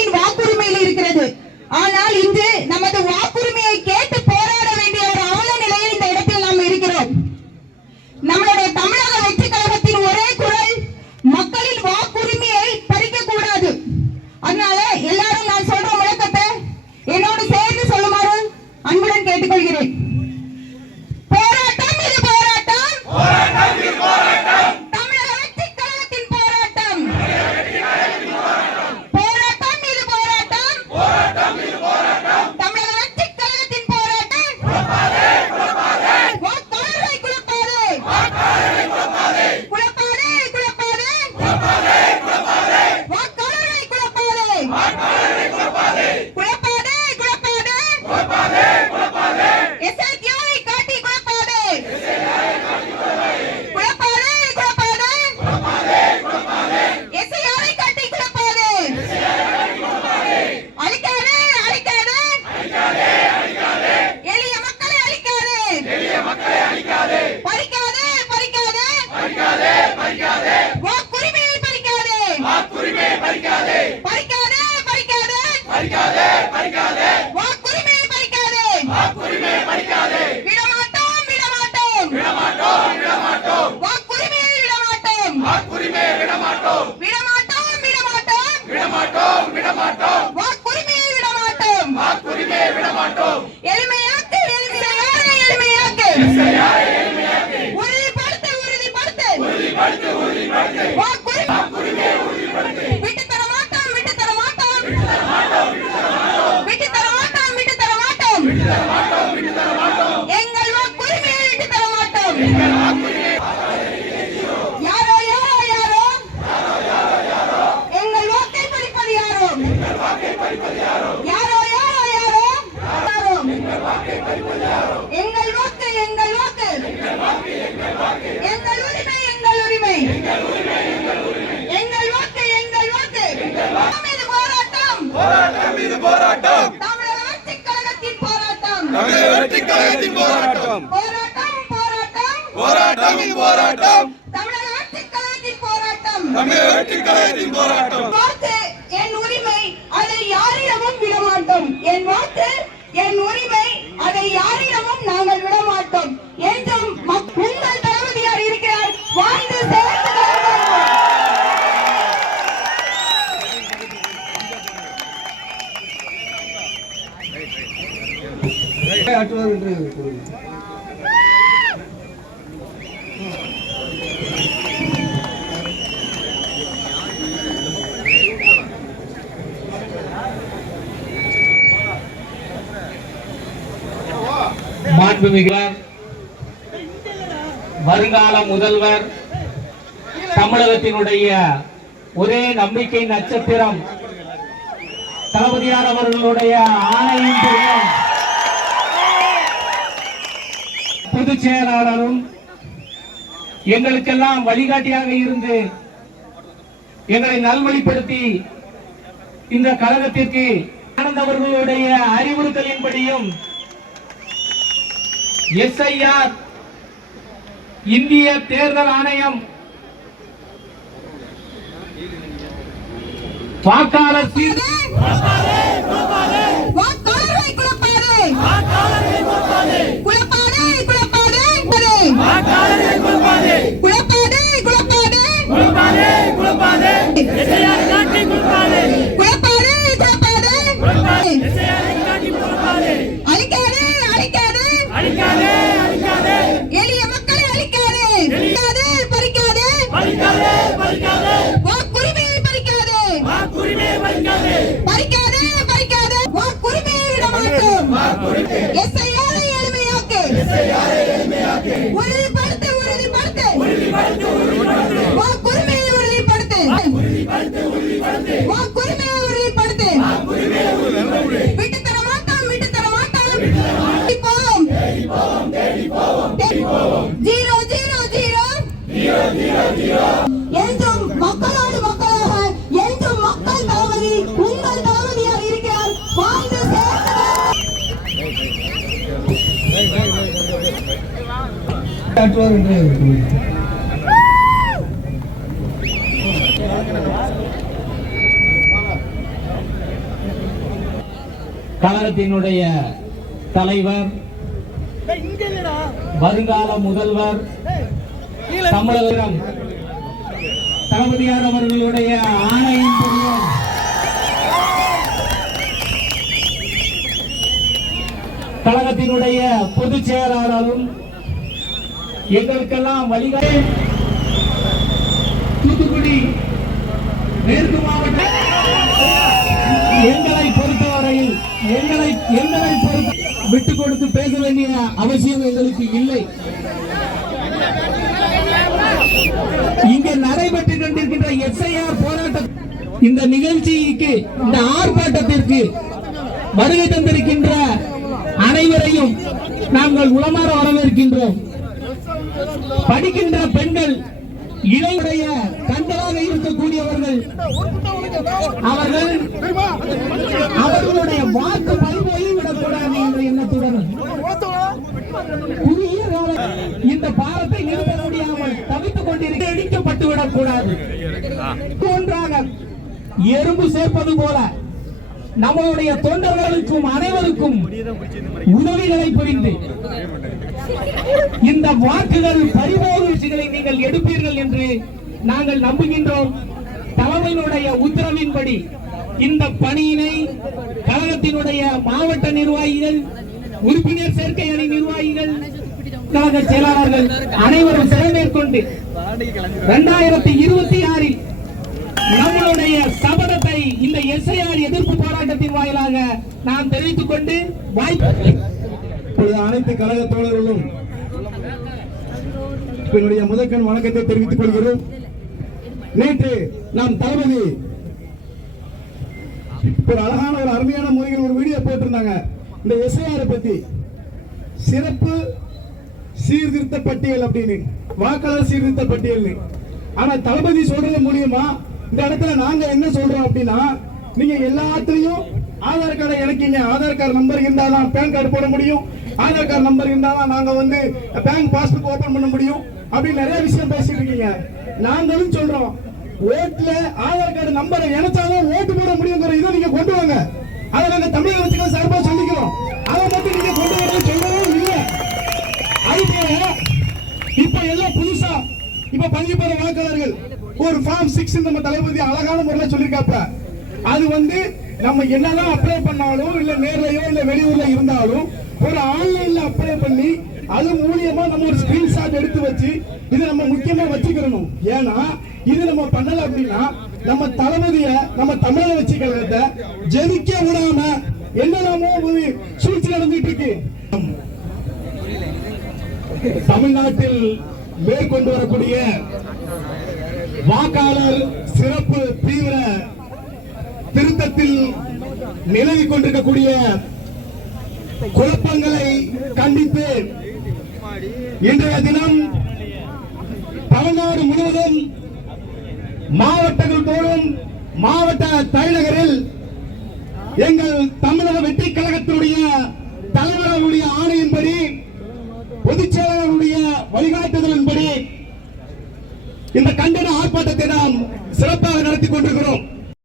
மக்களின் வாக்குரிமையில் இருக்கிறது. ஆனால் இன்று நமது வாக்குரிமையை கேட்டு போராட வேண்டிய ஒரு அவல நிலையில் இந்த இடத்தில் நாம் இருக்கிறோம். நம்மளுடைய தமிழக வெற்றி கழகத்தின் ஒரே குரல் மக்களின் வாக்குரிமையை பறிக்க கூடாது. அதனால எல்லாரும் நான் சொல்ற முழக்கத்தை என்னோடு சேர்ந்து சொல்லுமாறு அன்புடன் கேட்டுக்கொள்கிறேன். போராட்டம் இது போராட்டம், தமிழக வெற்றி கழகத்தின் போராட்டம். போராட்டம் இது போராட்டம், தமிழக வெற்றி கழகத்தின் போராட்டம். வாக்காளரை குழப்பாதே, வாக்காளரை குழப்பாதே, வாக்காளரை குழப்பாதே, குழப்பாதே, எஸ்ஐஆரை காட்டி குழப்பாதே, எஸ்ஐஆரை காட்டி குழப்பாதே, அழிக்காதே, எளிய மக்களை அழிக்காதே, பறிக்காதே, வாக்குரிமையை பறிக்காதே, பறிக்காதே, வாக்குரிமையை பறிக்காதே, விடமாட்டோம், வாக்குரிமையை விடமாட்டோம், வாக்குரிமையை விடமாட்டோம். எளிமையாக்கு, உறுதிப்படுத்து, வாக்குரிமை விட்டு தர மாட்டோம், எங்கள் வாக்குரிமையை விட்டு தர மாட்டோம். யாரோ எங்கள் வாக்கை பறிப்பது யாரோ, எங்கள் வாக்கு, எங்கள் உரிமை, எங்கள் வாக்கு. இது போராட்டம், தமிழக வெற்றி கழகத்தின் போராட்டம், தமிழக வெற்றி கழகத்தின் போராட்டம். வாக்கு என் உரிமை, அதை யாரிடமும் விடமாட்டோம். என் வாக்கு என் உரிமை, அதை யாரிடமும் நாங்கள் விடமாட்டோம் என்றும் உங்கள் தளபதியார் இருக்கிறார். வாழ்ந்து சேர்ந்து மாண்புமிகு வருங்கால முதல்வர், தமிழகத்தினுடைய ஒரே நம்பிக்கை நட்சத்திரம் தளபதியார் அவர்களுடைய ஆணையின் பேரில் பொதுச் செயலாளரும் எங்களுக்கெல்லாம் வழிகாட்டியாக இருந்து எங்களை நல்வழிப்படுத்தி இந்த கழகத்திற்கு ஆனந்தவர்களுடைய அறிவுறுத்தலின்படியும் எஸ்ஐஆர் இந்திய தேர்தல் ஆணையம் வாக்காளர் எளிய மக்களை அழிக்காதே, பறிக்காதே, வாக்குரிமையை பறிக்காதே, வாக்குரிமையை விடமாட்டோம். எஸ்ஐஆரை எளிமையாக்கு, உறுதிப்படுத்து, வாக்குரிமையை உறுதிப்படுத்து, விட்டு தர மாட்டோம், ஜீரோ என்றும் மக்களோடு மக்களாக, என்றும் மக்கள் தளபதி உங்கள் தளபதியாக இருக்கிறார். வாழ்ந்து கழகத்தினுடைய தலைவர், வருங்கால முதல்வர் தமிழகம் தளபதியார் அவர்களுடைய ஆணையின்படியும் கழகத்தினுடைய பொதுச் செயலாளரும் எங்களுக்கெல்லாம் வழிகாட்டி தூத்துக்குடி மேற்கு மாவட்ட எங்களை பொறுத்தவரையில் எங்களை பொறுத்த விட்டுக் கொடுத்து பேச வேண்டிய அவசியம் எங்களுக்கு இல்லை. இங்கே நடைபெற்று கொண்டிருக்கின்ற எஸ்ஐஆர் போராட்டம், இந்த நிகழ்ச்சிக்கு, இந்த ஆர்ப்பாட்டத்திற்கு வருகை தந்திருக்கின்ற அனைவரையும் நாங்கள் உளமாற வரவேற்கின்றோம். படிக்கின்ற பெண்கள், இளைஞருடைய கண்களாக இருக்கக்கூடியவர்கள், அவர்களுடைய வாக்கு பறிபோய்விடக்கூடாது என்ற எண்ணத்துடன் குறுகிய கால இந்த பாரத்தை நிறுத்த முடியாமல் தவித்துக் கொண்டிருக்க இடிக்கப்பட்டுவிடக் கூடாது. ஒன்றாக எறும்பு சேர்ப்பது போல நம்மளுடைய தொண்டர்களுக்கும் அனைவருக்கும் உதவிகளை புரிந்து இந்த வாக்குகள் பறிபோகுகளை நீங்கள் எடுப்பீர்கள் என்று நாங்கள் நம்புகின்றோம். தலைமையினுடைய உத்தரவின்படி இந்த பணியினை கழகத்தினுடைய மாவட்ட நிர்வாகிகள், உறுப்பினர் சேர்க்கை அணி நிர்வாகிகள், கழக செயலாளர்கள் அனைவரும் சிறமேற்கொண்டு 2026 நம்மளுடைய சபதத்தை இந்த எஸ்ஐஆர் எதிர்ப்பு போராட்டத்தின் வாயிலாக நாம் தெரிவித்துக் கொண்டு அனைத்து கழக தோழர்களும் என்னுடைய முதற்கண் வணக்கத்தை தெரிவித்துக் கொள்கிறோம். நேற்று நாம் தளபதி ஒரு அழகான ஒரு அருமையான முறையில் ஒரு வீடியோ போட்டிருந்தாங்க. இந்த எஸ்ஐஆர் பத்தி சிறப்பு சீர்திருத்த பட்டியல் அப்படின்னு, வாக்காளர் சீர்திருத்த பட்டியல். ஆனா தளபதி சொல்றது மூலியமா இந்த இடத்துல நாங்க என்ன சொல்றோம் அப்படின்னா, நீங்க எல்லாத்துலயும் ஆதார் கார்டை இணைக்கீங்க, ஆதார் கார்டு நம்பர் இருந்தாதான் பேன் கார்டு போட முடியும், ஆதார் கார்டு நம்பர் இருந்தாதான் நாங்க பேங்க் பாஸ்புக் ஓபன் பண்ண முடியும் அப்படின்னு நிறைய விஷயம் பேசிட்டு இருக்கீங்க. நாங்களும் சொல்றோம், ஓட்டுல ஆதார் கார்டு நம்பரை இணைச்சாதான் ஓட்டு போட முடியுங்கிற இதை நீங்க கொண்டு வாங்க. அதை நாங்க தமிழக வச்சுக்க சார்பா சொல்லிக்கிறோம். அதை மட்டும் நீங்க கொண்டு வர சொல்லவும் இல்லை. அதுபோல இப்ப எல்லாம் புதுசா இப்ப பதிவு பெற வாக்காளர்கள் ஒரு ஃபார்ம் 6 நம்ம தளபதி அழகான முறையில் சொல்லிருக்காப்ப, அது நம்ம என்னதான் அப்ளை பண்ணாலும் இல்ல நேர்லயோ இல்ல வெளியூர்ல இருந்தாலும் ஒரு ஆன்லைன்ல அப்ளை பண்ணி அது மூலியமா நம்ம ஒரு ஸ்கிரீன்ஷாட் எடுத்து வச்சு இது நம்ம முக்கியமா வச்சுக்கிறோம். ஏன்னா இது நம்ம பண்ணல அப்படின்னா நம்ம தளபதிய, நம்ம தமிழக வச்சு கழகத்தை ஜெயிக்க விடாம என்னெல்லாமோ ஒரு சூழ்ச்சி நடந்துட்டு இருக்கு. தமிழ்நாட்டில் மேற்கொண்டு வரக்கூடிய வாக்காளர் சிறப்பு தீவிர திருத்தத்தில் நிலவி கொண்டிருக்கக்கூடிய குழப்பங்களை கண்டித்து இன்றைய தினம் தமிழ்நாடு முழுவதும் மாவட்டங்கள் தோறும் மாவட்ட தலைநகரில் எங்கள் தமிழக வெற்றி கழகத்தினுடைய தலைவர்களுடைய ஆணையின்படி, பொதுச் செயலாளருடைய வழிகாட்டுதலின்படி இந்த கண்டன ஆர்ப்பாட்டத்தை நாம் சிறப்பாக நடத்தி கொண்டிருக்கிறோம்.